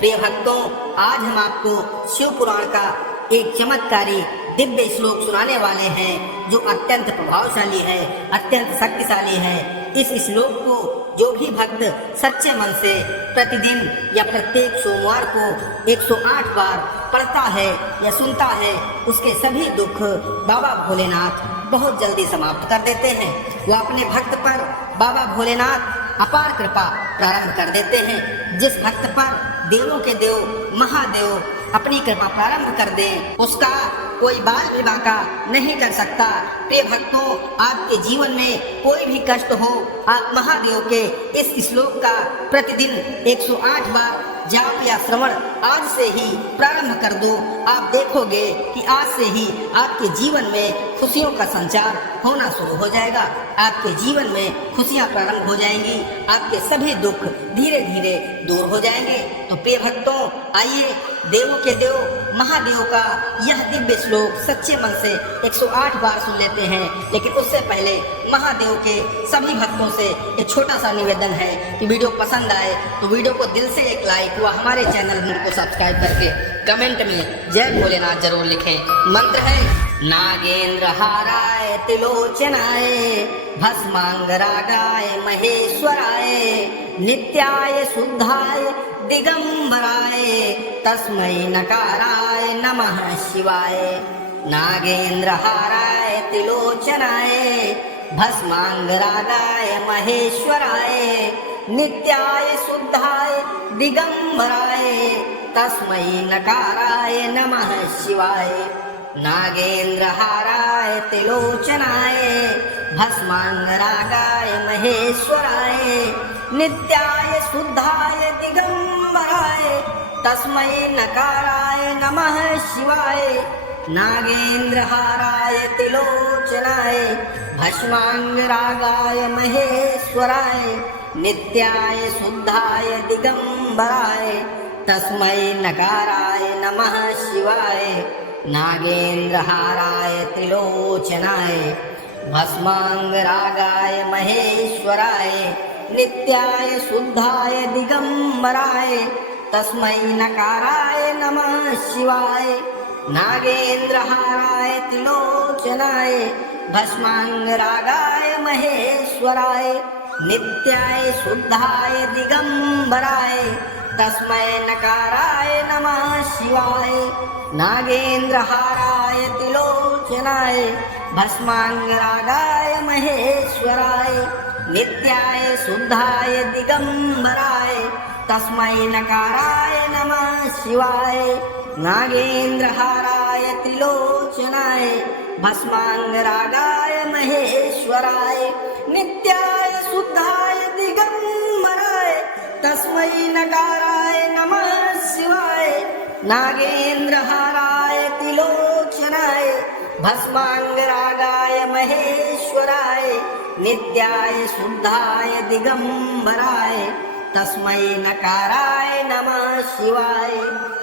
प्रिय भक्तों, आज हम आपको शिव पुराण का एक चमत्कारी दिव्य श्लोक सुनाने वाले हैं जो अत्यंत प्रभावशाली है, अत्यंत शक्तिशाली है। इस श्लोक को जो भी भक्त सच्चे मन से प्रतिदिन या प्रत्येक सोमवार को 108 बार पढ़ता है या सुनता है, उसके सभी दुख बाबा भोलेनाथ बहुत जल्दी समाप्त कर देते हैं। वो अपने भक्त पर बाबा भोलेनाथ अपार कृपा प्रारंभ कर देते हैं। जिस भक्त पर देवों के देव महादेव अपनी कृपा प्रारंभ कर दे, उसका कोई बाल विवाह का नहीं कर सकता। प्रिय भक्तों, आपके जीवन में कोई भी कष्ट हो, आप महादेव के इस श्लोक का प्रतिदिन 108 बार जाप या श्रवण आज से ही प्रारंभ कर दो। आप देखोगे कि आज से ही आपके जीवन में खुशियों का संचार होना शुरू हो जाएगा। आपके जीवन में खुशियां प्रारंभ हो जाएंगी, आपके सभी दुख धीरे धीरे दूर हो जाएंगे। तो प्रिय भक्तों, आइए देवों के देव महादेव का यह दिव्य श्लोक सच्चे मन से 108 बार सुन लेते हैं। लेकिन उससे पहले महादेव के सभी भक्तों से एक छोटा सा निवेदन है कि वीडियो पसंद आए तो वीडियो को दिल से एक लाइक व हमारे चैनल को सब्सक्राइब करके कमेंट में जय भोलेनाथ जरूर लिखें। मंत्र है नागेंद्र हाराय त्रिलोचनाय भस्मांगरागाय महेश्वराय नित्याय शुद्धाय दिगंबराय तस्मै नकाराय नमः शिवाय। नागेंद्र हाराय त्रिलोचनाय भस्मांगरागाय महेश्वराय नित्याय शुद्धाय दिगंबराय तस्मै नकाराय नमः शिवाय। नागेंद्र हाराय त्रिलोचनाय भस्मांगरागाय महेश्वराय नित्याय शुद्धाय दिगंबराय तस्मै नकाराय नमः शिवाय। नागेंद्र हाराय त्रिलोचनाय भस्मांगरागाय महेश्वराय नित्याय शुद्धाय दिगंबराय तस्मै नकाराय नमः शिवाय। नागेंद्र हाराय त्रिलोचनाय भस्मांगरागाय महेश्वराय नित्याय शुद्धाय दिगंबराय तस्मै नकाराय नमः शिवाय। नागेंद्र हाराय त्रिलोचनाय भस्मांगरागाय महेश्वराय नित्याय शुद्धाय दिगंबराय तस्मै नकाराय नमः शिवाय। नागेंद्र हाराय त्रिलोचनाय भस्मांगरागाय महेश्वराय नित्याय शुद्धाय दिगंबराय तस्मै नकाराय नमः शिवाय। नागेंद्र हाराय त्रिलोचनाय भस्मांगरागाय महेश्वराय नित्याय शुद्धाय दिगंबराय तस्मै नकाराय नमः शिवाय। नागेंद्र हाराय त्रिलोचनाय भस्मांगरागाय महेश्वराय नित्याय शुद्धाय दिगंबराय तस्मै नकाराय नमः शिवाय।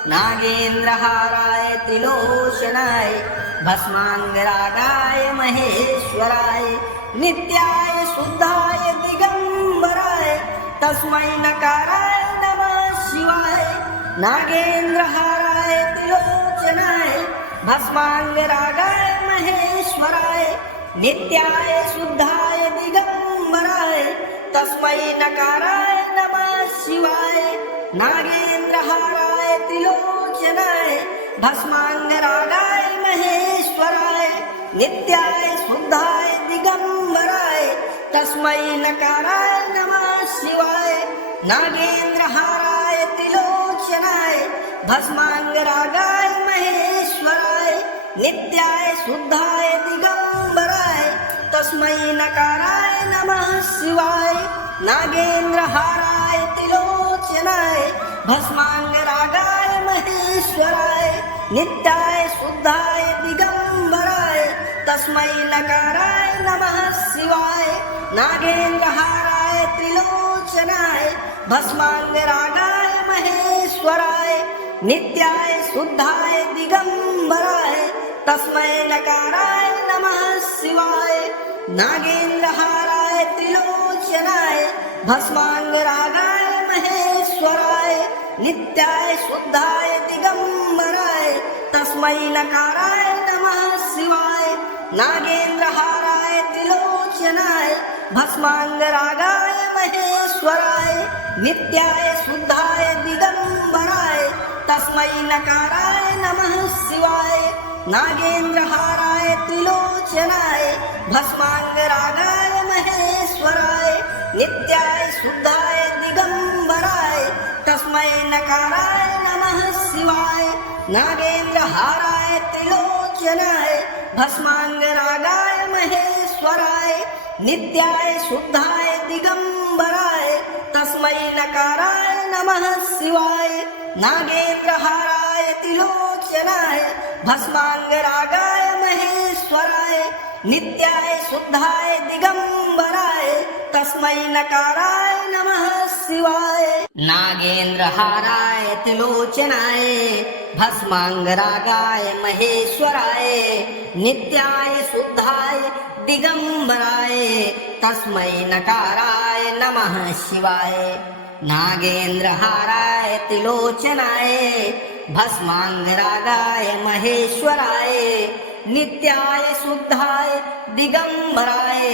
नागेंद्र हाराय त्रिलोचनाय भस्मांगरागाय महेश्वराय नित्याय शुद्धाय दिगंबराय तस्मै नकाराय नमः शिवाय। नागेंद्र हाराय त्रिलोचनाय भस्मांगरागाय महेश्वराय नित्याय शुद्धाय दिगंबराय तस्मै नकाराय नमः शिवाय। नागेंद्र हाराय त्रिलोचनाय भस्मांगरागाय महेश्वराय नित्याय शुद्धाय दिगंबराय तस्मै नकाराय नमः शिवाय। नागेंद्र हाराय त्रिलोचनाय भस्मांगरागाय महेश्वराय नित्याय शुद्धाय दिगंबराय तस्मै नकाराय नमः शिवाय। नागेंद्र हाराय त्रिलोचनाय भस्मांगरागाय महेश्वराय नित्याय शुद्धाय दिगंबराय तस्मै नकाराय नमः शिवाय। नागेंद्र हाराय त्रिलोचनाय भस्मांगरागाय महेश्वराय नित्याय शुद्धाय दिगंबराय तस्मै नकाराय नमः शिवाय। नागेंद्र हाराय त्रिलोचनाय भस्मांगरागाय महेश्वराय नित्याय शुद्धाय दिगंबराय तस्मै नकाराय नमः शिवाय नागेंद्रहाराय त्रिलोचनाय भस्मांगरागाय महेश्वराय नित्याय शुद्धाय दिगंबराय तस्मै नकाराय नमः शिवाय नागेंद्रहाराय त्रिलोचनाय भस्मांगरागाय महेश्वराय नित्याय शुद्धाय दिगंबराय तस्मै नकाराय नमः शिवाय नागेंद्रहाराय त्रिलोचनाय भस्मांगरागाय महेश्वराय नित्याय शुद्धाय दिगंबराय तस्मै नकाराय नमः शिवाय नागेंद्रहाराय त्रिलोचनाय भस्मांगरागाय महेश्वराय नित्याय शुद्धाय दिगंबराय तस्मै नकाराय नमः शिवाय नागेंद्रहाराय त्रिलोचनाय भस्मांगरागाय महेश्वराय नित्याय शुद्धाय दिगंबराय तस्मै नकाराय नमः शिवाय नागेंद्रहाराय त्रिलोचनाय भस्मांगरागाय महेश्वराय नित्याय शुद्धाय दिगंबराय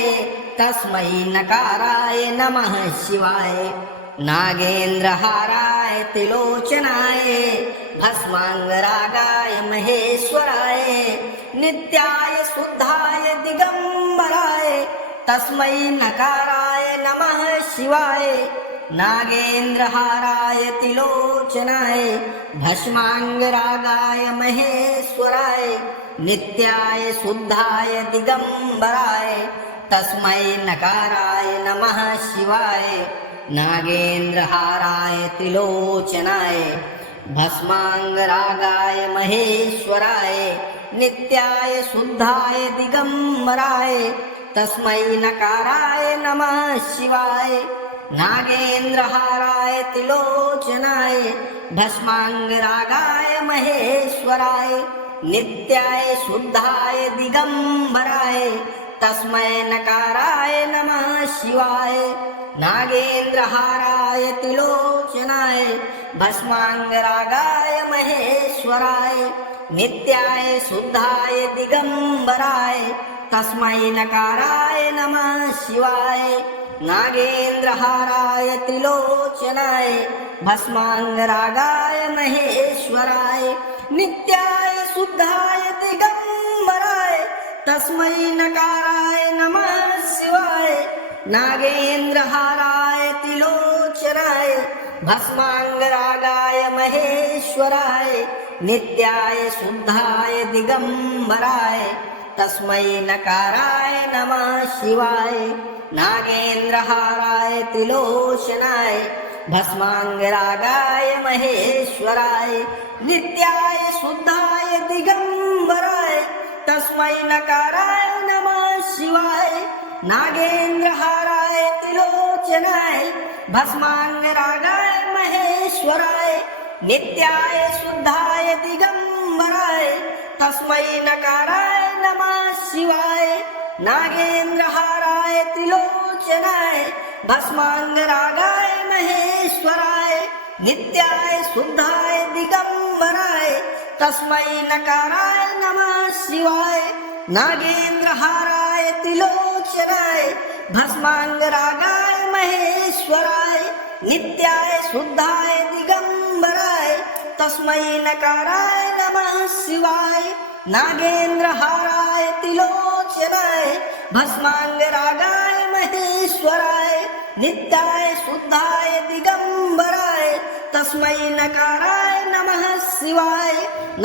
तस्मै नकाराय नमः शिवाय नागेंद्रहाराय त्रिलोचनाय भस्मांगरागाय महेश्वराय नित्याय शुद्धाय दिगंबराय तस्मै नकाराय नमः शिवाय नागेंद्रहाराय त्रिलोचनाय भस्मांगरागाय महेश्वराय नित्याय शुद्धाय दिगंबराय तस्मै नकाराय नमः शिवाय नागेंद्रहाराय त्रिलोचनाय भस्मांगरागाय महेश्वराय नित्याय शुद्धाय दिगंबराय तस्मै नकाराय नमः शिवाय नागेंद्रहाराय त्रिलोचनाय भस्मांगरागाय महेश्वराय नित्याय शुद्धाय दिगंबराय तस्मै नकाराय नमः शिवाय नागेंद्रहाराय त्रिलोचनाय भस्मांगरागाय महेश्वराय नित्याय शुद्धाय दिगंबराय तस्मै नकाराय नमः शिवाय नागेंद्रहाराय त्रिलोचनाय भस्मांगरागाय महेश्वराय नित्याय शुद्धाय दिगंबराय तस्मै नकाराय नमः शिवाय नागेंद्रहाराय त्रिलोचनाय भस्मांगरागाय महेश्वराय नित्याय शुद्धाय दिगंबराय तस्मै नकाराय नमः शिवाय नागेंद्रहाराय त्रिलोचनाय भस्मांगरागाय महेश्वराय नित्याय शुद्धाय दिगंबराय तस्मै नकाराय नमः शिवाय नागेंद्रहाराय त्रिलोचनाय भस्मांगरागाय महेश्वराय नित्याय शुद्धाय दिगंबराय तस्मै नकाराय नमः शिवाय नागेंद्रहाराय त्रिलोचनाय भस्मांगरागाय महेश्वराय नित्याय शुद्धाय दिगंबराय तस्मै नकाराय नमः शिवाय नागेंद्रहाराय त्रिलोचनाय भस्मांगरागाय महेश्वराय नित्याय शुद्धाय दिगंबराय तस्मै नकाराय नमः शिवाय नागेंद्रहाराय त्रिलोचनाय भस्मांगरागाय महेश्वराय नित्याय शुद्धाय दिगंबराय तस्मै नकाराय नमः शिवाय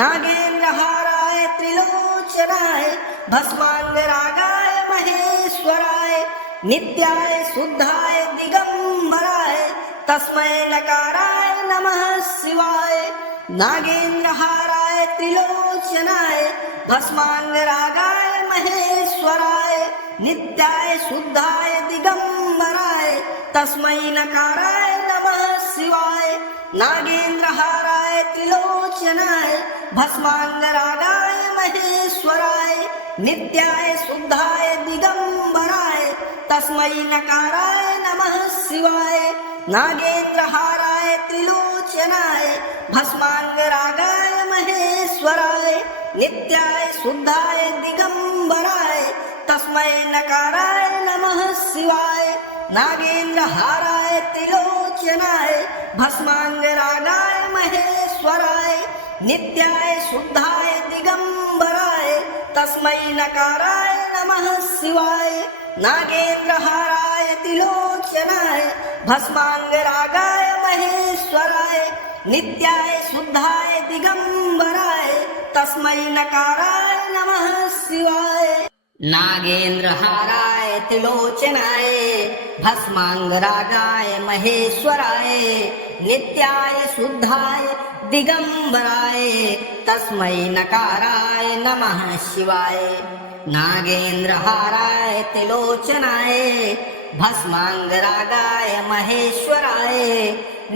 नागेंद्रहाराय त्रिलोचनाय भस्मांगरागाय महेश्वराय नित्याय शुद्धाय दिगंबराय तस्मै नकाराय नमः शिवाय नागेंद्रहाराय त्रिलोचनाय भस्मांगरागाय महेश्वराय नित्याय शुद्धाय दिगंबराय तस्मै नकाराय नमः शिवाय नागेंद्रहाराय त्रिलोचनाय भस्मांगरागाय महेश्वराय नित्याय शुद्धाय दिगंबराय तस्मै नकाराय नमः शिवाय नागेन्द्रहाराय त्रिलोचनाय भस्मांगरागाय महेश्वराय नित्याय शुद्धाय दिगंबराय तस्मै नकाराय नमः शिवाय। नागेन्द्रहाराय त्रिलोचनाय भस्मांगरागाय महेश्वराय नित्याय शुद्धाय दिगंबराय तस्मै नकाराय नमः शिवाय। नागेन्द्रहाराय त्रिलोचनाय भस्मांगरागाय महेश्वराय नित्याय शुद्धाय दिगंबराय तस्मै नकाराय नमः शिवाय। नागेन्द्रहाराय त्रिलोचनाय भस्मांगरागाय महेश्वराय नित्याय शुद्धाय दिगंबराय तस्मै नकाराय नमः शिवाय। नागेन्द्रहाराय त्रिलोचनाय भस्मांगरागाय महेश्वराय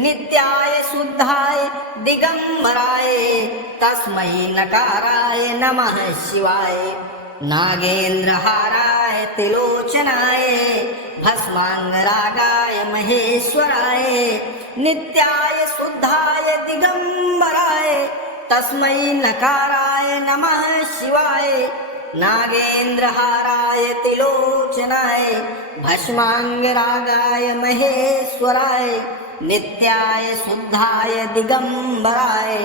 नित्याय शुद्धाय दिगंबराय तस्मै नकाराय नमः शिवाय। नागेन्द्रहाराय त्रिलोचनाय भस्मांगरागाय महेश्वराय नित्याय शुद्धाय दिगंबराय तस्मै नकाराय नमः शिवाय। नागेन्द्रहाराय त्रिलोचनाय भस्मांगरागाय महेश्वराय नित्याय शुद्धाय दिगंबराय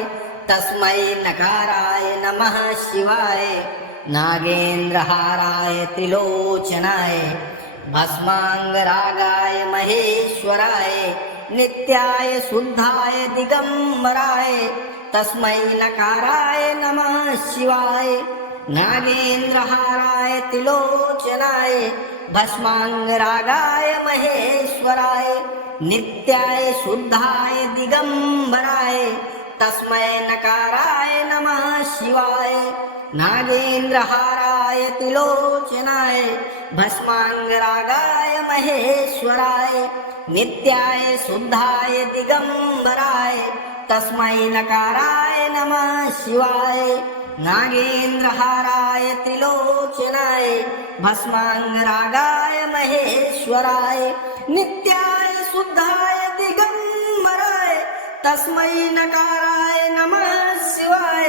तस्मै नकाराय नमः शिवाय। नागेन्द्रहाराय त्रिलोचनाय भस्मांगरागाय महेश्वराय नित्याय शुद्धाय दिगंबराय तस्मै नकाराय नमः शिवाय। नागेन्द्रहाराय त्रिलोचनाय भस्मांगरागाय महेश्वराय नित्याय शुद्धाय दिगंबराय तस्मै नकाराय नमः शिवाय। नागेन्द्रहाराय त्रिलोचनाय भस्मांगरागाय महेश्वराय नित्याय शुद्धाय दिगंबराय तस्मै नकाराय नमः शिवाय। नागेन्द्रहाराय त्रिलोचनाय भस्मांगरागाय महेश्वराय नित्याय शुद्धाय दिगंबराय तस्मै नकाराय नमः शिवाय।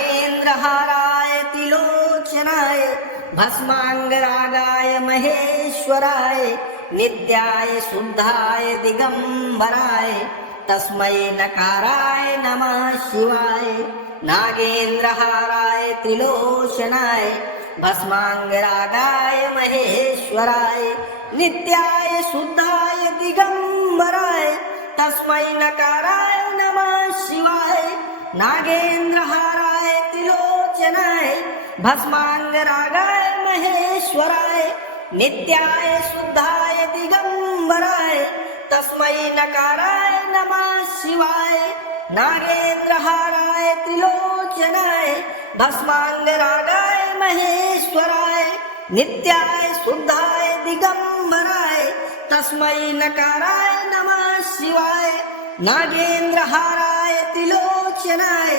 नागेन्द्रहाराय त्रिलोचनाय भस्मांगरागाय महेश्वराय नित्याय शुद्धाय दिगंबराय तस्मै नकाराय नमः शिवाय। नागेन्द्रहाराय त्रिलोचनाय भस्मांगरागाय महेश्वराय नित्याय शुद्धाय दिगंबराय तस्मै नकाराय नमः शिवाय। नागेन्द्रहाराय त्रिलोचनाय भस्मांगरागाय महेश्वराय नित्याय शुद्धाय दिगंबराय तस्मै नकाराय नमः शिवाय। नागेन्द्रहाराय त्रिलोचनाय भस्मांगरागाय महेश्वराय नित्याय शुद्धाय दिगंबराय तस्मै नकाराय नमः शिवाय। नागेन्द्रहाराय त्रिलोचनाय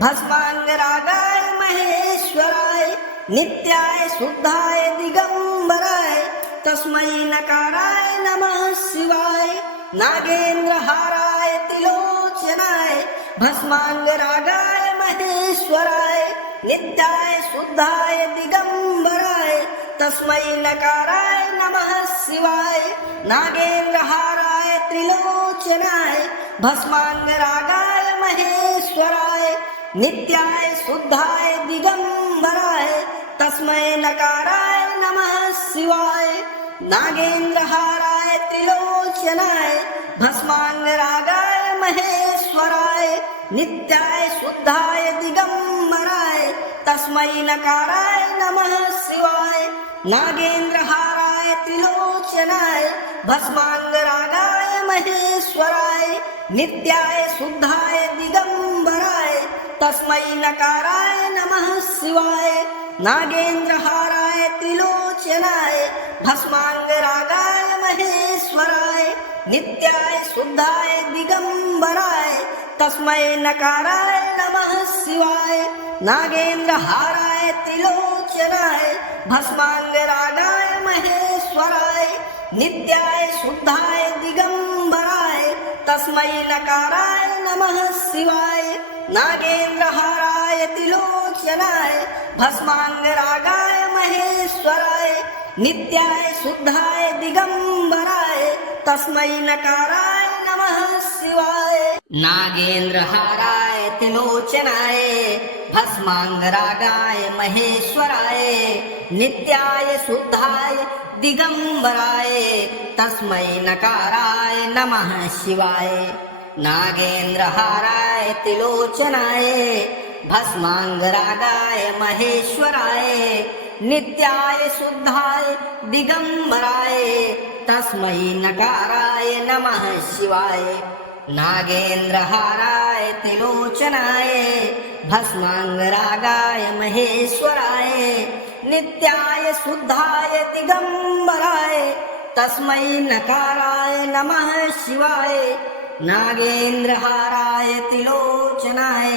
भस्मांगरागाय महेश्वराय नित्याय शुद्धाय दिगंबराय तस्मै नकाराय नमः शिवाय। नागेन्द्रहाराय त्रिलोचनाय भस्मांगरागाय महेश्वराय नित्याय शुद्धाय दिगंबराय तस्मै नकाराय नमः शिवाय। नागेन्द्रहाराय त्रिलोचनाय भस्मांगरागाय महेश्वराय नित्याय शुद्धाय दिगंबराय तस्मै नकाराय नमः शिवाय। नागेन्द्रहाराय त्रिलोचनाय भस्मांगरागाय महेश्वराय नित्याय शुद्धाय दिगंबराय तस्मै नकाराय नमः शिवाय। नागेन्द्रहाराय त्रिलोचनाय भस्मांगरागाय महेश्वराय नित्याय शुद्धाय दिगंबराय तस्मै नकाराय नमः शिवाय। नागेन्द्रहाराय त्रिलोचनाय भस्मांगरागाय महेश्वराय नित्याय शुद्धाय दिगंबराय तस्मै नकाराय नमः शिवाय। नागेन्द्रहाराय त्रिलोचनाय भस्मांगरागाय महेश्वराय नित्याय शुद्धाय दिगंबराय तस्मै नकाराय नमः शिवाय। नागेन्द्रहाराय त्रिलोचनाय भस्मांगरागाय महेश्वराय नित्याय शुद्धाय दिगंबराय तस्मै नकाराय नमः शिवाय। नागेन्द्रहाराय त्रिलोचनाय भस्मांगरागाय महेश्वराय नित्याय शुद्धाय दिगंबराय तस्मै नकाराय नमः शिवाय। नागेन्द्रहाराय त्रिलोचनाय भस्मांगरागाय महेश्वराय नित्याय शुद्धाय दिगंबराय तस्मै नकाराय नमः शिवाय। नागेन्द्रहाराय त्रिलोचनाय भस्मांगरागाय महेश्वराय नित्याय शुद्धाय दिगंबराय तस्मै नकाराय नमः शिवाय। नागेन्द्रहाराय त्रिलोचनाय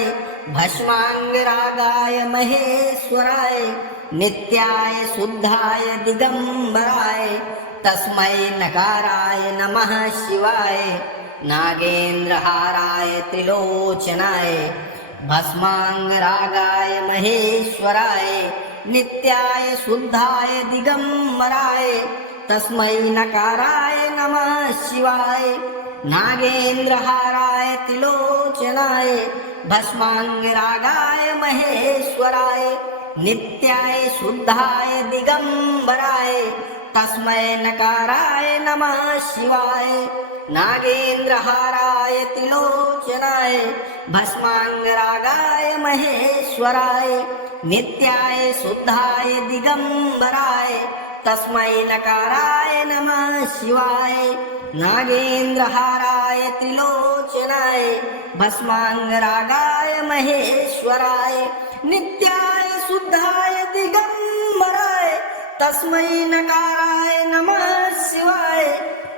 भस्मांगरागाय महेश्वराय नित्याय शुद्धाय दिगंबराय तस्मै नकाराय नमः शिवाय। नागेन्द्रहाराय त्रिलोचनाय भस्मांगरागाय महेश्वराय नित्याय शुद्धाय दिगंबराय तस्मै नकाराय नमः शिवाय। नागेन्द्रहाराय त्रिलोचनाय भस्मांगरागाय महेश्वराय नित्याय शुद्धाय दिगंबराय तस्मै नकाराय नमः शिवाय। नागेन्द्रहाराय त्रिलोचनाय भस्मांगरागाय महेश्वराय नित्याय शुद्धाय दिगंबराय तस्मै नकाराय नमः शिवाय। नागेन्द्रहाराय त्रिलोचनाय भस्मांगरागाय महेश्वराय नित्याय शुद्धाय दिगंबराय तस्मै नकाराय नमः शिवाय।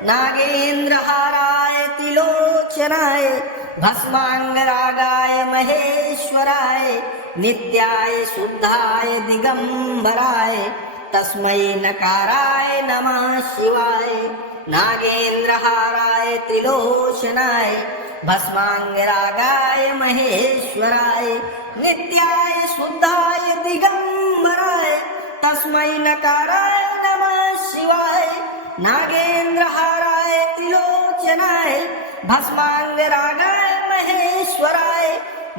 नागेन्द्रहाराय त्रिलोचनाय भस्मांगरागाय महेश्वराय नित्याय शुद्धाय दिगंबराय तस्मै नकाराय नमः शिवाय। नागेन्द्रहाराय त्रिलोचनाय भस्मांगरागाय महेश्वराय नित्याय शुद्धाय दिगंबराय तस्मै नकाराय नमः शिवाय। नागेन्द्रहाराय त्रिलोचनाय भस्मांगरागाय महेश्वराय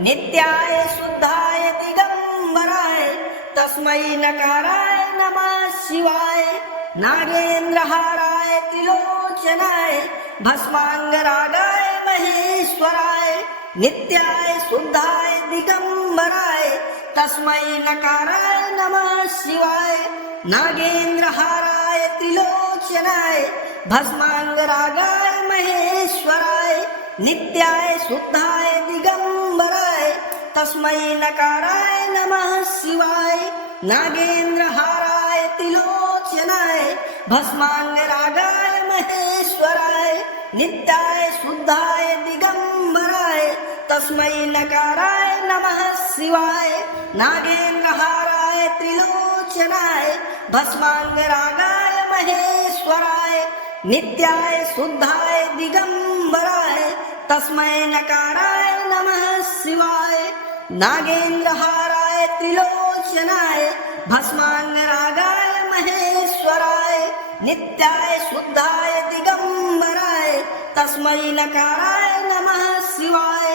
नित्याय शुद्धाय दिगंबराय तस्मै नकाराय नमः शिवाय। नागेन्द्रहाराय त्रिलोचनाय भस्मांगरागाय महेश्वराय नित्याय शुद्धाय दिगंबराय तस्मै नकाराय नमः शिवाय। नागेन्द्रहाराय त्रिलोचनाय भस्मांगरागाय महेश्वराय नित्याय शुद्धाय दिगंबराय तस्मै नकाराय नमः शिवाय। नागेन्द्रहाराय त्रिलोचनाय भस्मांगरागाय महेश्वराय नित्याय शुद्धाय दिगंबराय तस्मै नकाराय नमः शिवाय। नागेन्द्रहाराय त्रिलोचनाय भस्मांगरागाय महेश्वराय नित्याय शुद्धाय दिगंबराय तस्मै नकाराय नमः शिवाय। नागेन्द्रहाराय त्रिलोचनाय भस्मांगरागाय महेश्वराय नित्याय शुद्धाय दिगंबराय तस्मै नकाराय नमः शिवाय।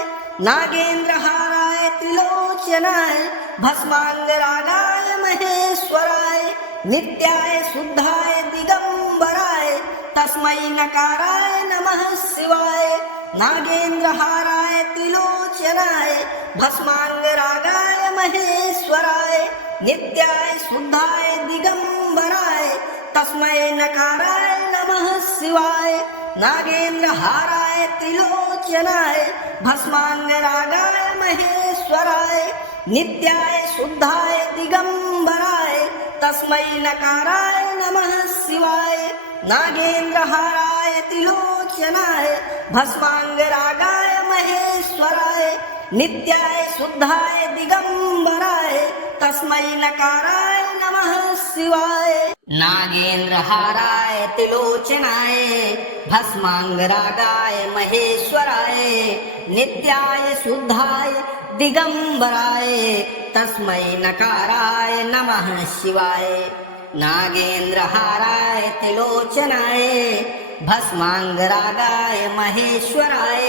नागेन्द्रहाराय त्रिलोचनाय भस्मांगरागाय महेश्वराय नित्याय शुद्धाय दिगंबराय तस्मै नकाराय नमः शिवाय। नागेन्द्रहाराय त्रिलोचनाय भस्मांगरागाय महेश्वराय नित्याय शुद्धाय दिगंबराय तस्मै नकाराय नमः शिवाय। नागेन्द्रहाराय त्रिलोचनाय भस्मांगरागाय महेश्वराय नित्याय शुद्धाय दिगंबराय तस्मै नकाराय नमः शिवाय। नागेन्द्रहाराय त्रिलोचनाय भस्मांगरागाय महेश्वराय नित्याय शुद्धाय दिगंबराय तस्मै नकाराय नमः शिवाय। नागेन्द्रहाराय त्रिलोचनाय भस्मांगरागाय महेश्वराय नित्याय शुद्धाय दिगंबराय तस्मै नकाराय नमः शिवाय। नागेन्द्रहाराय त्रिलोचनाय भस्मांगरागाय महेश्वराय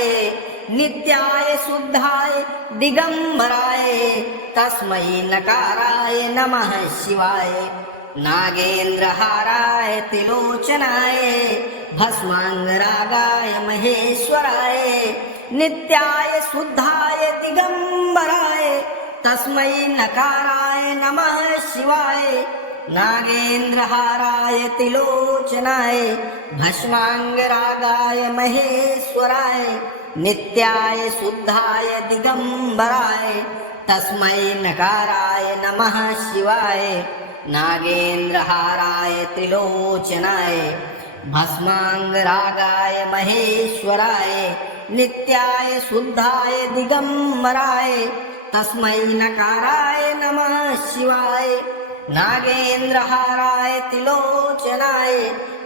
नित्याय शुद्धाय दिगंबराय तस्मै नकाराय नमः शिवाय। नागेन्द्रहाराय त्रिलोचनाय भस्मांगरागाय महेश्वराय नित्याय शुद्धाय दिगंबराय तस्मै नकाराय नमः शिवाय। नागेन्द्रहाराय त्रिलोचनाय भस्मांगरागाय महेश्वराय नित्याय शुद्धाय दिगंबराय तस्मै नकाराय नमः शिवाय। नागेन्द्रहाराय त्रिलोचनाय भस्मांगरागाय महेश्वराय नित्याय शुद्धाय दिगंबराय तस्मै नकाराय नमः शिवाय। नागेन्द्रहाराय त्रिलोचनाय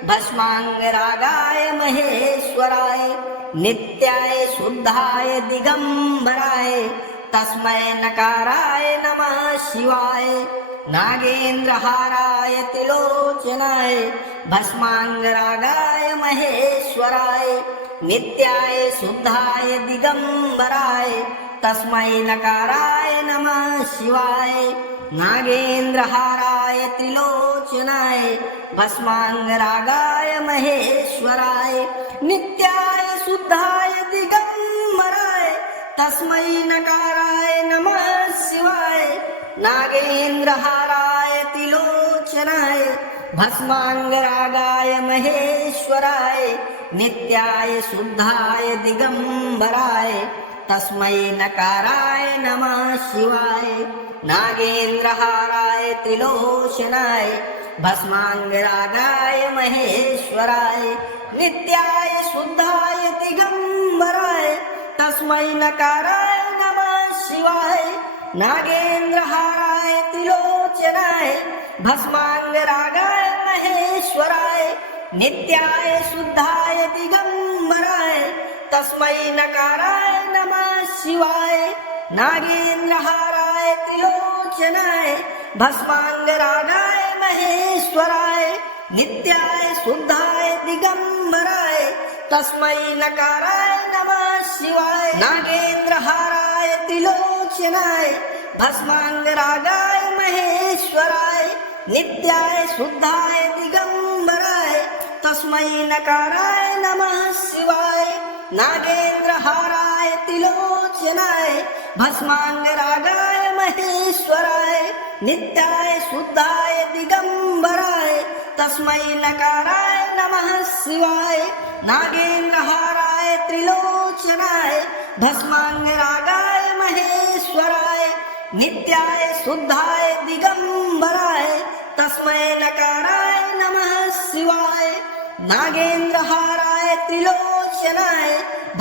भस्मांगरागाय महेश्वराय नित्याय शुद्धाय दिगंबराय तस्मै नकाराय नमः शिवाय। नागेन्द्रहाराय त्रिलोचनाय भस्मांगरागाय महेश्वराय नित्याय शुद्धाय दिगंबराय तस्मै नकाराय नमः शिवाय। नागेन्द्रहाराय त्रिलोचनाय भस्मांगरागाय महेश्वराय नित्याय शुद्धाय दिगंबराय तस्मै नकाराय नमः शिवाय। नागेन्द्रहाराय त्रिलोचनाय भस्मांगरागाय महेश्वराय नित्याय शुद्धाय दिगंबराय तस्मै नकाराय नमः शिवाय। नागेन्द्रहाराय त्रिलोचनाय भस्मांगरागाय महेश्वराय नित्याय शुद्धाय दिगंबराय तस्मै नकाराय नमः शिवाय। नागेन्द्रहाराय त्रिलोचनाय भस्मांगरागाय महेश्वराय नित्याय शुद्धाय दिगंबराय तस्मै नकाराय नमः शिवाय। नागेन्द्रहाराय त्रिलोचनाय भस्मांगरागाय महेश्वराय नित्याय शुद्धाय दिगंबराय तस्मै नकाराय नमः शिवाय। नागेन्द्रहाराय त्रिलोचनाय भस्मांगरागाय महेश्वराय नित्याय शुद्धाय दिगंबराय तस्मै नकाराय नमः शिवाय। नागेन्द्रहाराय त्रिलोचनाय भस्मांगरागाय महेश्वराय नित्याय शुद्धाय दिगंबराय तस्मै नकाराय नमः शिवाय। नागेन्द्रहाराय त्रिलोचनाय भस्मांगरागाय महेश्वराय नित्याय शुद्धाय दिगंबराय तस्मै नकाराय नमः शिवाय। नागेन्द्रहाराय त्रिलोचनाय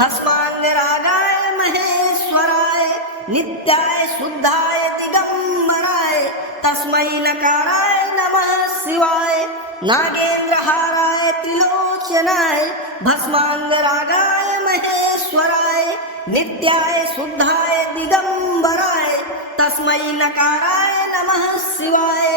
भस्मांगरागाय महेश्वराय नित्याय शुद्धाय दिगंबराय तस्मै नकाराय नमः शिवाय। नागेन्द्रहाराय त्रिलोचनाय भस्मांगरागाय महेश्वराय नित्याय शुद्धाय दिगंबराय तस्मै नकाराय नमः शिवाय।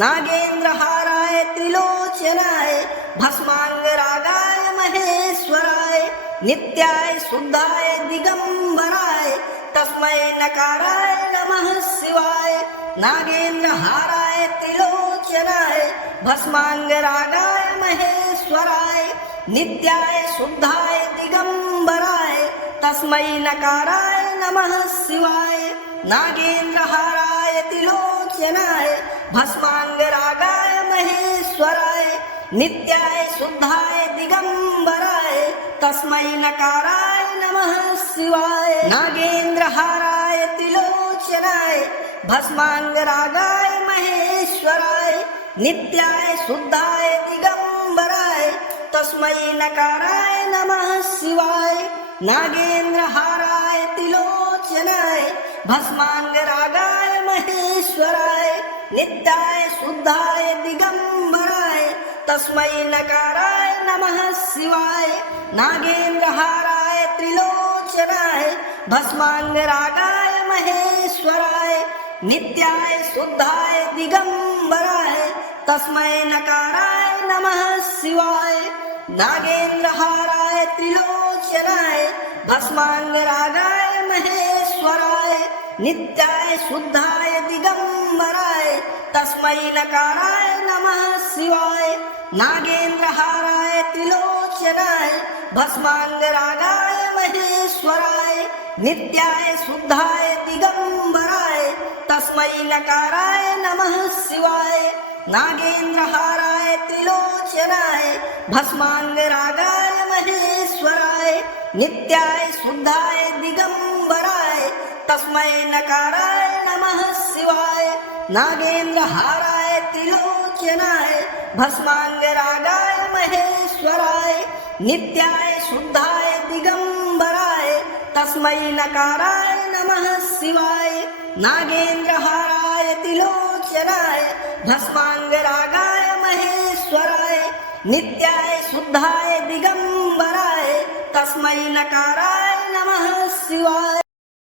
नागेन्द्रहाराय त्रिलोचनाय भस्मांगरागाय महेश्वराय नित्याय शुद्धाय दिगंबराय तस्मै नकाराय नमः शिवाय। नागेन्द्रहाराय त्रिलोचनाय भस्मांगरागाय महेश्वराय नित्याय शुद्धाय दिगंबराय तस्मै नकाराय नमः शिवाय। नागेन्द्रहाराय त्रिलोचनाय भस्मांगरागाय महेश्वराय नित्याय शुद्धाय दिगंबराय तस्मै नकाराय नमः शिवाय। नागेन्द्रहाराय त्रिलोचनाय भस्मांगरागाय महेश्वराय नित्याय शुद्धाय दिगंबराय तस्मै नकाराय नमः शिवाय। नागेन्द्रहाराय त्रिलोचनाय भस्मांगरागाय महेश्वराय नित्याय शुद्धाय दिगंबराय तस्मै नकाराय नमः शिवाय। नागेन्द्रहाराय त्रिलोचनाय भस्मांगरागाय महेश्वराय नित्याय शुद्धाय दिगंबराय तस्मै नकाराय नमः शिवाय। नागेन्द्रहाराय त्रिलोचनाय भस्मांगरागाय महेश्वराय नित्याय शुद्धाय दिगंबराय तस्मै नकाराय नमः शिवाय। नागेन्द्रहाराय त्रिलोचनाय भस्मांगरागाय महेश्वराय नित्याय शुद्धाय दिगंबराय तस्मै नकाराय नमः शिवाय। नागेन्द्रहाराय त्रिलोचनाय भस्मांगरागाय महेश्वराय नित्याय शुद्धाय दिगंबराय तस्मै नकाराय नमः शिवाय। नागेन्द्रहाराय त्रिलोचनाय भस्मांगरागाय महेश्वराय नित्याय शुद्धाय दिगंबराय तस्मै नकाराय नमः शिवाय। नागेन्द्रहाराय त्रिलोचनाय भस्मांगरागाय महेश्वराय नित्याय शुद्धाय दिगंबराय तस्मै नकाराय नमः शिवाय।